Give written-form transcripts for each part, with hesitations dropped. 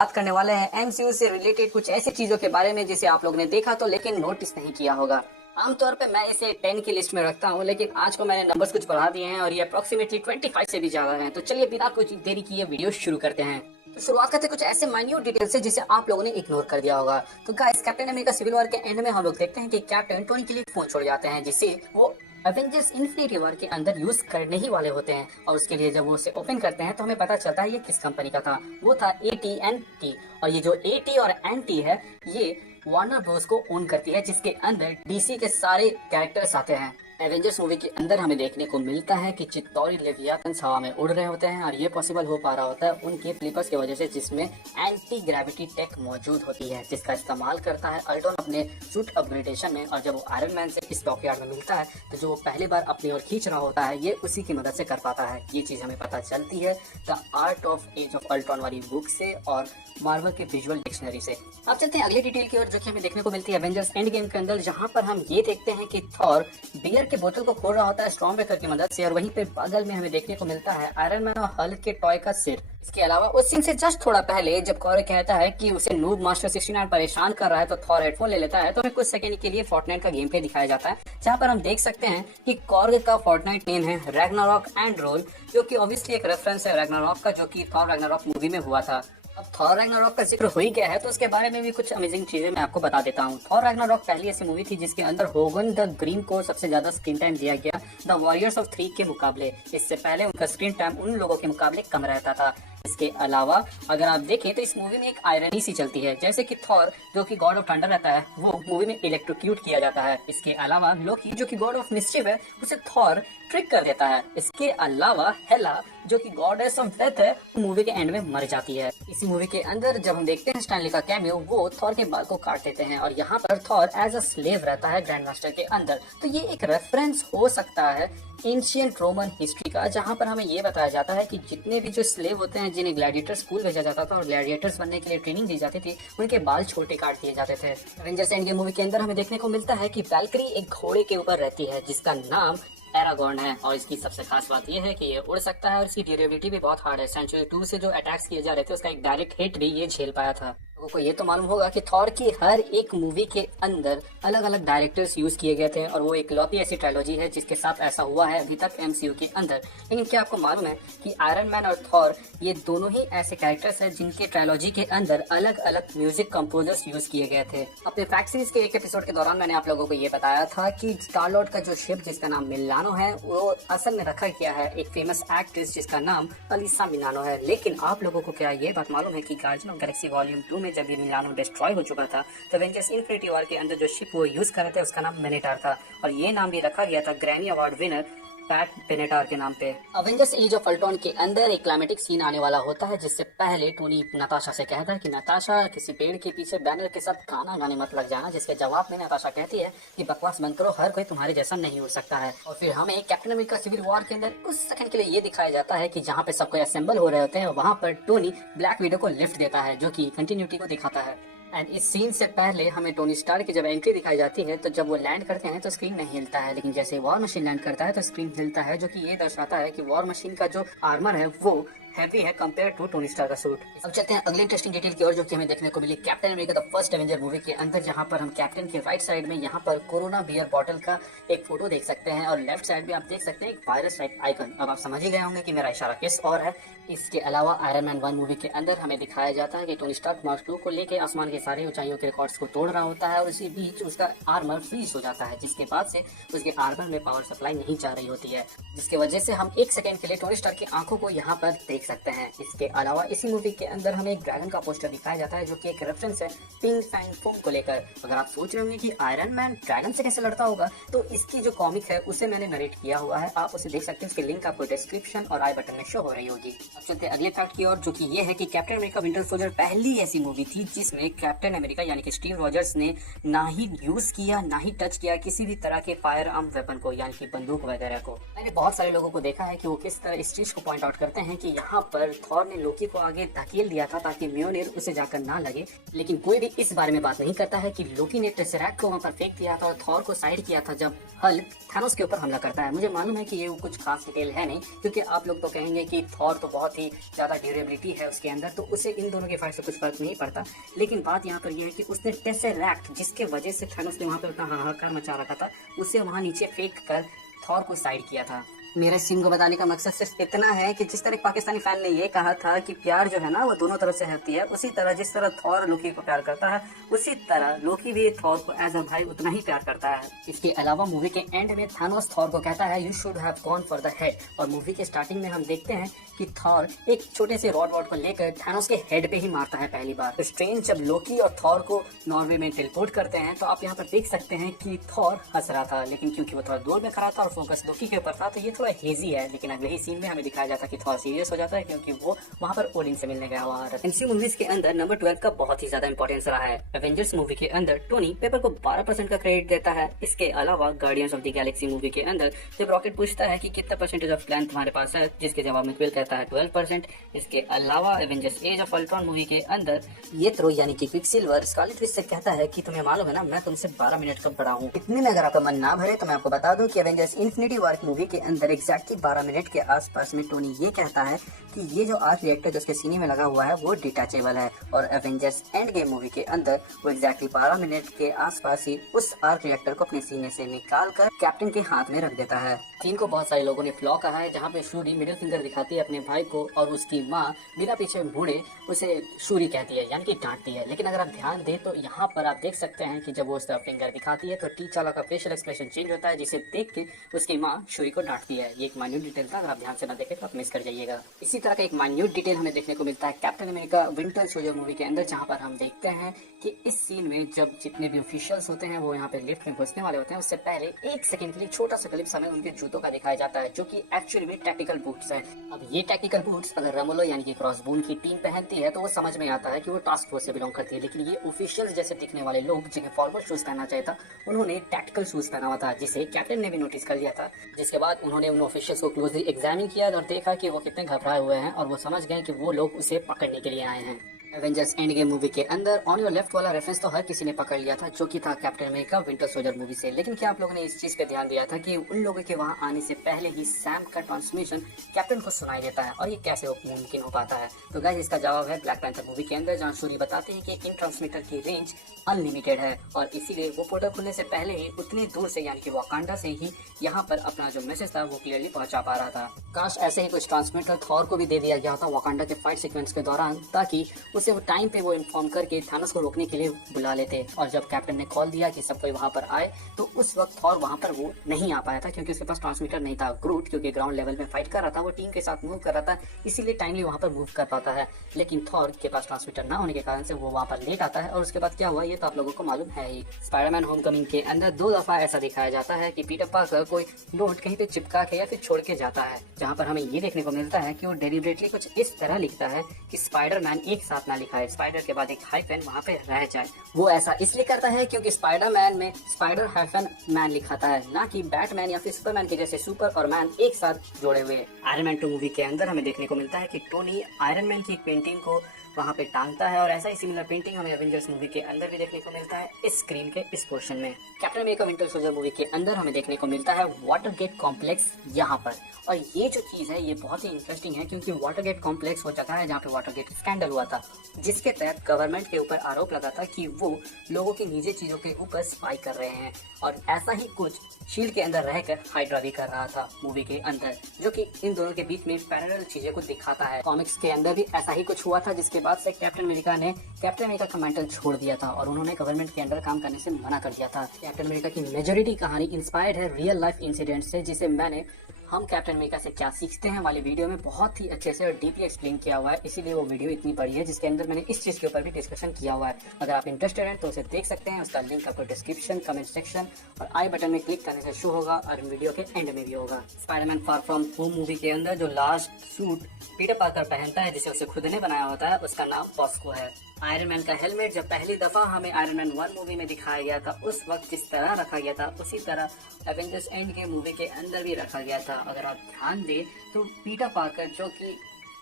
बात करने वाले हैं एमसीयू से रिलेटेड कुछ ऐसी चीजों के बारे में जिसे आप लोगों ने देखा तो लेकिन नोटिस नहीं किया होगा। आमतौर पे मैं इसे 10 की लिस्ट में रखता हूं, लेकिन आज को मैंने नंबर्स कुछ बढ़ा दिए हैं और ये अप्रोक्सीमेटली 25 से भी ज्यादा हैं। तो चलिए बिना कुछ देरी किए वीडियो शुरू करते हैं। तो शुरुआत करते कुछ ऐसे माइन्यूट डिटेल्स से जिसे आप लोगों ने इग्नोर कर दिया होगा। तो guys, captain America civil war के एंड में हम लोग देखते हैं कि कैप्टन टोनी के लिए फोन छोड़ जाते हैं जिसे वो एवेंजर्स इन्फिनिटी वॉर के अंदर यूज करने ही वाले होते हैं। और उसके लिए जब वो उसे ओपन करते हैं तो हमें पता चलता है ये किस कंपनी का था। वो था AT&T। और ये जो AT और NT है ये वार्नर ब्रोस को ओन करती है, जिसके अंदर DC के सारे कैरेक्टर्स आते हैं। एवेंजर्स मूवी के अंदर हमें देखने को मिलता है कि चित्तौरी लेवियाथन्स हवा में उड़ रहे होते हैं और ये पॉसिबल हो पा रहा होता है उनके फ्लिपर्स की वजह से, जिसमें एंटी ग्रेविटी टेक मौजूद होती है जिसका इस्तेमाल करता है अल्ट्रॉन अपने सूट अपग्रेडेशन में। और जब वो आयरन मैन से इस डॉकयार्ड में मिलता है तो जो वो पहली बार अपनी ओर खींच रहा होता है ये उसी की मदद से कर पाता है। ये चीज हमें पता चलती है the art of age of Ultron वाली बुक से और मार्वल के विजुअल डिक्शनरी से। अब चलते हैं अगली डिटेल की ओर जो कि हमें देखने को मिलती है एवेंजर्स एंड गेम के अंदर, जहां पर हम ये देखते हैं कि थॉर बियर के बोतल को खोल रहा होता है स्टॉर्म ब्रेकर की मदद से, और वहीं पे बगल में हमें देखने को मिलता है आयरन मैन और हल्क के टॉय का सिर। इसके अलावा उस सीन से जस्ट थोड़ा पहले जब कॉर्ग कहता है कि उसे नूब मास्टर 69 परेशान कर रहा है तो थॉर हेडफोन ले लेता है, तो हमें कुछ सेकंड के लिए फोर्टनाइट का गेम प्ले दिखाया जाता है, जहां पर हम देख सकते हैं कि कॉर्ग का फोर्टनाइट नेम है रैग्नारॉक एंड रोल, जो कि ऑब्वियसली एक रेफरेंस है रैग्नारॉक का, जो कि थॉर रैग्नारॉक मूवी में हुआ था। अब थॉर रैग्नारॉक का जिक्र हो ही गया है तो उसके बारे में भी कुछ अमेजिंग चीजें मैं आपको बता देता हूँ। थॉर रैग्नारॉक पहली ऐसी मूवी थी जिसके अंदर होगन द ग्रीन को सबसे ज्यादा स्क्रीन टाइम दिया गया द वॉरियर्स ऑफ 3 के मुकाबले। इससे पहले उनका स्क्रीन टाइम उन लोगों के मुकाबले कम रहता था। इसके अलावा अगर आप देखें तो इस मूवी में एक आयरनी सी चलती है, जैसे कि थॉर जो कि गॉड ऑफ थंडर रहता है वो मूवी में इलेक्ट्रोक्यूट किया जाता है। इसके अलावा लोकी जो कि गॉड ऑफ मिस्चिफ है उसे थॉर ट्रिक कर देता है। इसके अलावा हेला जो कि गॉडेस ऑफ डेथ है वो मूवी के एंड में मर जाती है। इसी मूवी के अंदर जब हम देखते हैं स्टैनली का कैमियो, वो थॉर के बाल को काट देते हैं और यहाँ पर थॉर एज अ स्लेव रहता है ग्रैंड मास्टर के अंदर। तो ये एक रेफरेंस हो सकता है एंशिएंट रोमन हिस्ट्री का, जहाँ पर हमें ये बताया जाता है कि जितने भी जो स्लेव होते हैं जिन्हें ग्लैडिएटर स्कूल भेजा जाता था और ग्लैडिएटर्स बनने के लिए ट्रेनिंग दी जाती थी, उनके बाल छोटे काट दिए जाते थे। एवेंजर्स एंड गेम मूवी के अंदर हमें देखने को मिलता है कि वैल्करी एक घोड़े के ऊपर रहती है जिसका नाम एरागॉन है, और इसकी सबसे खास बात यह है कि ये उड़ सकता है और इसकी ड्यूरेबिलिटी भी बहुत हार्ड है। सेंचुरी 2 से जो अटैक्स किए जा रहे थे उसका एक डायरेक्ट हिट भी ये झेल पाया था। लोगों को ये तो मालूम होगा कि थॉर की हर एक मूवी के अंदर अलग अलग डायरेक्टर्स यूज किए गए थे और वो एक लौती ऐसी ट्रायलॉजी है जिसके साथ ऐसा हुआ है अभी तक MCU के अंदर। लेकिन क्या आपको मालूम है कि आयरन मैन और थॉर ये दोनों ही ऐसे कैरेक्टर्स हैं जिनके ट्रायलॉजी के अंदर अलग अलग म्यूजिक कंपोजर्स यूज किए गए थे। अपने फैक्ट सीरीज के एक एपिसोड के दौरान मैंने आप लोगों को ये बताया था कि स्टार लॉर्ड का जो शिप जिसका नाम मिलानो है वो असल में रखा गया है एक फेमस एक्ट्रेस जिसका नाम अलिसा मिलानो है। लेकिन आप लोगों को क्या ये बात मालूम है कि गार्जियन ऑफ गैलेक्सी वॉल्यूम 2 में जब ये मिलानो डिस्ट्रॉय हो चुका था तो एवेंजर्स इन्फिनिटी वॉर के अंदर जो शिप वो यूज कर रहे थे उसका नाम मिनेटार था, और ये नाम भी रखा गया था Grammy award winner PAT Benatar के नाम पे। अवेंजर्स एज ऑफ अल्ट्रॉन के अंदर एक क्लाइमेटिक सीन आने वाला होता है जिससे पहले टोनी नताशा से कहता है कि नताशा किसी पेड़ के पीछे बैनर के साथ गाना गाने मत लग जाना, जिसके जवाब में नताशा कहती है कि बकवास बंद करो, हर कोई तुम्हारे जैसा नहीं हो सकता है। और फिर हमें कैप्टन अमेरिका सिविल वॉर के अंदर कुछ सेकंड के लिए ये दिखाया जाता है कि जहाँ पे सब कोई असेंबल हो रहे होते हैं वहाँ पर टोनी ब्लैक विडो को लिफ्ट देता है, जो कि कंटिन्यूटी को दिखाता है। एंड इस सीन से पहले हमें टोनी स्टार की जब एंट्री दिखाई जाती है तो जब वो लैंड करते हैं तो स्क्रीन नहीं हिलता है, लेकिन जैसे वॉर मशीन लैंड करता है तो स्क्रीन हिलता है, जो कि ये दर्शाता है कि वॉर मशीन का जो आर्मर है वो हैवी है कंपेयर टू टोनी स्टार का सूट। अब चलते हैं अगले इंटरेस्टिंग डिटेल की ओर जो कि हमें देखने को मिली Captain America the First Avenger movie के अंदर, जहां पर हम कैप्टन के राइट साइड में यहाँ पर कोरोना बियर बॉटल का एक फोटो देख सकते हैं और लेफ्ट साइड में आप देख सकते हैं एक वायरस टाइप आइकन। अब आप समझ ही गए होंगे कि मेरा इशारा किस और है। इसके अलावा आयरन मैन 1 मूवी के अंदर हमें दिखाया जाता है कि टोनी स्टार्क मार्क 2 को लेकर आसमान के सारे ऊंचाइयों के रिकॉर्ड्स को तोड़ रहा होता है और इसी बीच उसका आर्मर फ्रीज हो जाता है, जिसके बाद से उसके आर्मर में पावर सप्लाई नहीं जा रही होती है, जिसकी वजह से हम एक सेकंड के लिए टोनी स्टार्क की आंखों को यहाँ पर देख सकते हैं। इसके अलावा इसी मूवी के अंदर हमें एक ड्रैगन का पोस्टर दिखाया जाता है जो कि एक रेफरेंस है पिंक फैंग फोम को लेकर। अगर आप सोच रहे होंगे कि आयरन मैन ड्रैगन से कैसे लड़ता होगा तो इसकी जो कॉमिक है उसे मैंने नरेट किया हुआ है, आप उसे देख सकते हैं, उसकी लिंक आपको डिस्क्रिप्शन और आई बटन में शो हो रही होगी। अब चलते हैं अगले फैक्ट की ओर जो कि ये है कि कैप्टन अमेरिका विंटर सोल्जर पहली ऐसी मूवी थी जिसमें कैप्टन अमेरिका यानी कि स्टीव रॉजर्स ने ना ही यूज किया ना ही टच किया किसी भी तरह के फायर आर्म वेपन को, यानी कि बंदूक वगैरह को। मैंने बहुत सारे लोगों को देखा है कि वो किस तरह इस चीज को पॉइंट आउट करते हैं कि यहाँ पर थॉर ने लोकी को आगे धकेल दिया था ताकि म्योनिर उसे जाकर ना लगे, लेकिन कोई भी इस बारे में बात नहीं करता है कि लोकी ने टेसरैक्ट को वहाँ पर फेंक दिया था और थॉर को साइड किया था जब हल्क थानोस के ऊपर हमला करता है। मुझे मालूम है कि ये कुछ खास डिटेल है नहीं, क्योंकि आप लोग तो कहेंगे कि थॉर तो बहुत ही ज्यादा ड्यूरेबिलिटी है उसके अंदर, तो उसे इन दोनों के फाइट से कुछ फर्क नहीं पड़ता। लेकिन बात यहाँ पर यह है कि उसने टेसरैक्ट, जिसके वजह से थानोस ने वहाँ पर उतना हाहाकार मचा रखा था, उसे वहाँ नीचे फेंक कर थॉर को साइड किया था। मेरे सीन को बताने का मकसद सिर्फ इतना है कि जिस तरह पाकिस्तानी फैन ने ये कहा था कि प्यार जो है ना वो दोनों तरफ से होती है, उसी तरह जिस तरह थॉर लोकी को प्यार करता है, उसी तरह लोकी भी थॉर को एज अ भाई उतना ही प्यार करता है। इसके अलावा मूवी के एंड में थानोस थॉर को कहता है you should have gone for the head, और मूवी के स्टार्टिंग में हम देखते हैं कि थॉर एक छोटे से रॉड को लेकर थानोस के हेड पे ही मारता है पहली बार। तो स्ट्रेंज जब लोकी और थॉर को नॉर्वे में टेलीपोर्ट करते हैं तो आप यहाँ पर देख सकते हैं कि थॉर हंस रहा था, लेकिन क्योंकि वो थोड़ा दूर में खड़ा था और फोकस लोकी के ऊपर था तो ये थोड़ा हेजी है। लेकिन अब यही सीन में हमें दिखाया जाता है कि थॉर सीरियस हो जाता है क्योंकि वो वहाँ पर ओडिन से मिलने गया हुआ है। एमसीयू मूवीज के अंदर नंबर 12 का बहुत ही ज्यादा इंपॉर्टेंस रहा है। एवेंजर्स मूवी के अंदर टोनी पेपर को 12% का क्रेडिट देता है। इसके अलावा guardians of the Galaxy movie के अंदर जब रॉकेट पूछता है कि कितना परसेंटेज ऑफ प्लान तुम्हारे पास है, जिसके जवाब में क्विल कहता है 12%। इसके अलावा Avengers age of Ultron movie के अंदर ये थ्रो यानी कि क्विकसिल्वर स्कारलेट विच से कहता है कि तुम्हें मालूम है ना मैं तुमसे 12 मिनट कम बड़ा हूँ। इतने में अगर आपका मन ना भरे तो मैं आपको बता दूं कि एवेंजर्स इन्फिनिटी वॉर मूवी के अंदर एग्जैक्टली 12 मिनट के आसपास में टोनी ये कहता है कि ये जो आर्क रिएक्टर जो उसके सीने में लगा हुआ है वो डिटैचेबल है, और एवेंजर्स एंड गेम मूवी के अंदर वो एग्जैक्टली 12 मिनट के आसपास ही उस आर्क रिएक्टर को अपने सीने से निकाल कर कैप्टन के हाथ में रख देता है। सीन को बहुत सारे लोगों ने फ्लॉ कहा है, जहाँ पे शूरी मिडिल फिंगर दिखाती है अपने भाई को और उसकी माँ बिना पीछे मुड़े उसे शूरी कहती है यानी कि डांटती है। लेकिन अगर आप ध्यान दें तो यहाँ पर आप देख सकते हैं कि जब वो उसका फिंगर दिखाती है तो टीचाला का फेशियल एक्सप्रेशन चेंज होता है, जिसे देख के उसकी माँ शूरी को डांटती है। ये एक माइन्यूट डिटेल था, अगर आप ध्यान से ना देखें तो आप मिस कर जाइएगा। इसी तरह का एक माइन्यूट डिटेल हमें देखने को मिलता है captain America winter soldier movie के अंदर, जहाँ पर हम देखते हैं कि इस सीन में जब जितने भी ऑफिशियल्स होते हैं वो यहाँ पे लिफ्ट में घुसने वाले होते हैं, उससे पहले 1 सेकंड के लिए छोटा सा क्लिप हमें उनके जूतों का दिखाया जाता है, जो कि एक्चुअली में टैक्टिकल बूट्स हैं। अब ये टैक्टिकल बूट्स अगर रमोलो यानी कि क्रॉसबोन की टीम पहनती है तो वो समझ में आता है कि वो टास्क फोर्स से बिलोंग करती है, लेकिन ये ऑफिशियल्स जैसे दिखने वाले लोग जिन्हें फॉर्मल शूज पहनना चाहिए था उन्होंने टैक्टिकल शूज पहना हुआ था, जिसे कैप्टन ने भी नोटिस कर लिया था। जिसके बाद उन्होंने उन ऑफिशियल्स को क्लोजली एग्जामिन किया और देखा कि वो कितने घबराए हुए हैं, और वो समझ गए कि वो लोग उसे पकड़ने के लिए आए हैं। एवेंजर्स एंड गेम मूवी के अंदर ऑन योर लेफ्ट वाला रेफरेंस तो हर किसी ने पकड़ लिया था, जो कि था captain America winter soldier movie से। लेकिन क्या आप लोगों ने इस चीज पे ध्यान दिया था कि उन लोगों के वहां आने से पहले ही सैम का ट्रांसमिशन कैप्टन को सुनाई देता है, और ये कैसे मुमकिन हो पाता है? तो गाइस इसका जवाब है ब्लैक पैंथर मूवी के अंदर, जहाँ शूरी बताते हैं कि इन ट्रांसमीटर की रेंज अनलिमिटेड है और इसीलिए वो पोर्टल खुलने से पहले ही उतनी दूर से यानी कि वाकांडा से ही यहाँ पर अपना जो मैसेज था वो क्लियरली पहुंचा पा रहा था। काश ऐसे ही कुछ ट्रांसमीटर थॉर को भी दे दिया गया था वाकांडा के फाइट सीक्वेंस के दौरान, ताकि उसे वो टाइम पे वो इन्फॉर्म करके थानोस को रोकने के लिए बुला लेते। और जब कैप्टन ने कॉल दिया कि सब कोई वहां पर आए तो उस वक्त थॉर वहां पर वो नहीं आ पाया था क्योंकि उसके पास ट्रांसमीटर नहीं था। ग्रूट क्योंकि ग्राउंड लेवल में फाइट कर रहा था, वो टीम के साथ मूव कर रहा था, इसीलिए टाइमली वहां पर मूव कर पाता है। लेकिन थॉर के पास ट्रांसमीटर ना होने के कारण से वो वहां पर लेट आता है, और उसके बाद क्या हुआ ये तो आप लोगों को मालूम है ही। स्पाइडरमैन होमकमिंग के अंदर 2 दफा ऐसा दिखाया जाता है कि पीटर पार्कर कोई नोट कहीं पे चिपका के या फिर छोड़ के जाता है, जहाँ पर हमें ये देखने को मिलता है कि वो डेलिबरेटली कुछ इस तरह लिखता है कि स्पाइडरमैन एक साथ ना लिखा है, स्पाइडर के बाद एक हाइफन वहाँ पे रह जाए। वो ऐसा इसलिए करता है क्योंकि स्पाइडरमैन में स्पाइडर हाइफन मैन लिखाता है, ना कि बैटमैन या फिर सुपरमैन के जैसे सुपर और मैन एक साथ जोड़े हुए। आयरन मैन 2 मूवी के अंदर हमें देखने को मिलता है कि टोनी आयरन मैन की पेंटिंग को वहाँ पे टांगता है, और ऐसा ही सिमिलर पेंटिंग हमें एवेंजर्स मूवी के अंदर भी देखने को मिलता है इस स्क्रीन के इस पोर्शन में। Captain America winter soldier movie के अंदर हमें देखने को मिलता है वाटरगेट कॉम्प्लेक्स यहाँ पर, और ये जो चीज है ये बहुत ही इंटरेस्टिंग है क्योंकि वाटरगेट कॉम्प्लेक्स वो जगह है जहाँ पे वाटरगेट स्कैंडल हुआ था, जिसके तहत गवर्नमेंट के ऊपर आरोप लगा था कि वो लोगों की निजी चीजों के ऊपर स्पाई कर रहे हैं, और ऐसा ही कुछ शील्ड के अंदर रहकर हाइड्रा भी कर रहा था मूवी के अंदर, जो कि इन दोनों के बीच में पैरेलल चीजें को दिखाता है। कॉमिक्स के अंदर भी ऐसा ही कुछ हुआ था, जिसके बाद से कैप्टन अमेरिका ने कैप्टन अमेरिका का मेंटल छोड़ दिया था और उन्होंने गवर्नमेंट के अंदर काम करने से मना कर दिया था। कैप्टन अमेरिका की मेजॉरिटी कहानी इंस्पायर्ड है रियल लाइफ इंसिडेंट से, जिसे मैंने हम कैप्टन अमेरिका से क्या सीखते हैं वाली वीडियो में बहुत ही अच्छे से और डीपली एक्सप्लेन किया हुआ है, इसीलिए वो वीडियो इतनी बड़ी है, जिसके अंदर मैंने इस चीज के ऊपर भी डिस्कशन किया हुआ है। अगर आप इंटरेस्टेड हैं तो उसे देख सकते हैं, उसका लिंक आपको डिस्क्रिप्शन, कमेंट सेक्शन और आई बटन में क्लिक करने से शो होगा और वीडियो के एंड में भी होगा। Spiderman far from home movie के अंदर जो लास्ट सूट पीटर पार्कर पहनता है, जिसे उसे खुद ने बनाया होता है, उसका नाम पॉस्को है। आयरन मैन का हेलमेट जब पहली दफा हमें आयरन मैन 1 मूवी में दिखाया गया था, उस वक्त जिस तरह रखा गया था उसी तरह एवेंजर्स एंड गेम मूवी के अंदर भी रखा गया था। अगर आप ध्यान दें तो पीटर पार्कर जो कि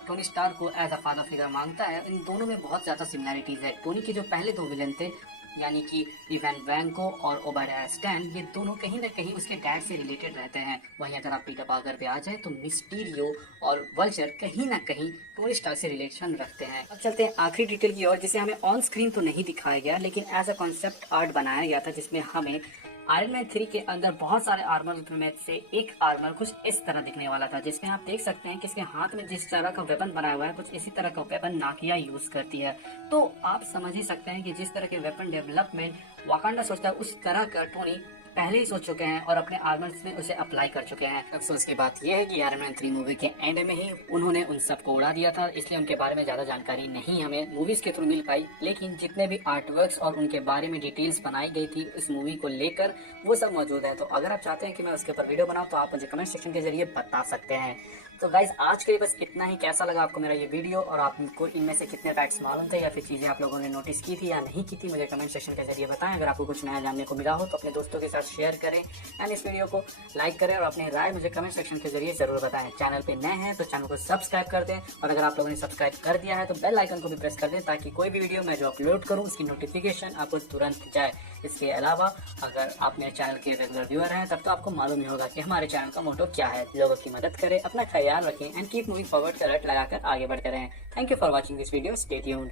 टोनी स्टार्क को एज अ फादर फिगर मांगता है। इन दोनों में बहुत ज़्यादा सिमिलैरिटीज़ है। टोनी के जो पहले दो विलन थे यानी कि इवान वैंको और ओबाडिया स्टैन, ये दोनों कहीं ना कहीं उसके डैड से रिलेटेड रहते हैं। वहीं अगर आप पीटर पार्कर पे आ जाए तो मिस्टीरियो और वल्चर कहीं ना कहीं टोनी स्टार्क से रिलेशन रखते हैं। अब चलते हैं आखिरी डिटेल की ओर, जिसे हमें ऑन स्क्रीन तो नहीं दिखाया गया लेकिन एज अ कॉन्सेप्ट आर्ट बनाया गया था, जिसमें हमें आयरन मैन 3 के अंदर बहुत सारे आर्मर में से एक आर्मर कुछ इस तरह दिखने वाला था, जिसमें आप देख सकते हैं कि इसके हाथ में जिस तरह का वेपन बनाया हुआ है कुछ इसी तरह का वेपन नाकिया यूज करती है। तो आप समझ ही सकते हैं कि जिस तरह के वेपन डेवलपमेंट वाकांडा सोचता है उस तरह का टोनी पहले ही सोच चुके हैं और अपने आर्मर्स में उसे अप्लाई कर चुके हैं। अफसोस की बात यह है कि आयरन मैन 3 मूवी के एंड में ही उन्होंने उन सबको उड़ा दिया था, इसलिए उनके बारे में ज्यादा जानकारी नहीं हमें मूवीज के थ्रू मिल पाई। लेकिन जितने भी आर्टवर्क्स और उनके बारे में डिटेल्स बनाई गई थी इस मूवी को लेकर वो सब मौजूद है। तो अगर आप चाहते हैं कि मैं उसके ऊपर वीडियो बनाऊं तो आप मुझे कमेंट सेक्शन के जरिए बता सकते हैं। तो गाइज आज के लिए बस इतना ही। कैसा लगा आपको मेरा ये वीडियो और आपको इनमें से कितने फैक्ट्स मालूम थे या फिर चीज़ें आप लोगों ने नोटिस की थी या नहीं की थी, मुझे कमेंट सेक्शन के जरिए बताएं। अगर आपको कुछ नया जानने को मिला हो तो अपने दोस्तों के साथ शेयर करें एंड इस वीडियो को लाइक करें और अपनी राय मुझे कमेंट सेक्शन के जरिए जरूर बताएं। चैनल पे नए हैं तो चैनल को सब्सक्राइब कर दें और अगर आप लोगों ने सब्सक्राइब कर दिया है तो बेल आइकन को भी प्रेस कर दें ताकि कोई भी वीडियो मैं जो अपलोड करूँ उसकी नोटिफिकेशन आपको तुरंत जाए। इसके अलावा अगर आप मेरे चैनल के रेगुलर व्यूअर हैं तब तो आपको मालूम ही होगा कि हमारे चैनल का मोटो क्या है। लोगों की मदद करें, अपना ख्याल रखें एंड कीप मूविंग फॉरवर्ड का रट लगाकर आगे बढ़ते रहें। Thank you for watching this video. Stay tuned.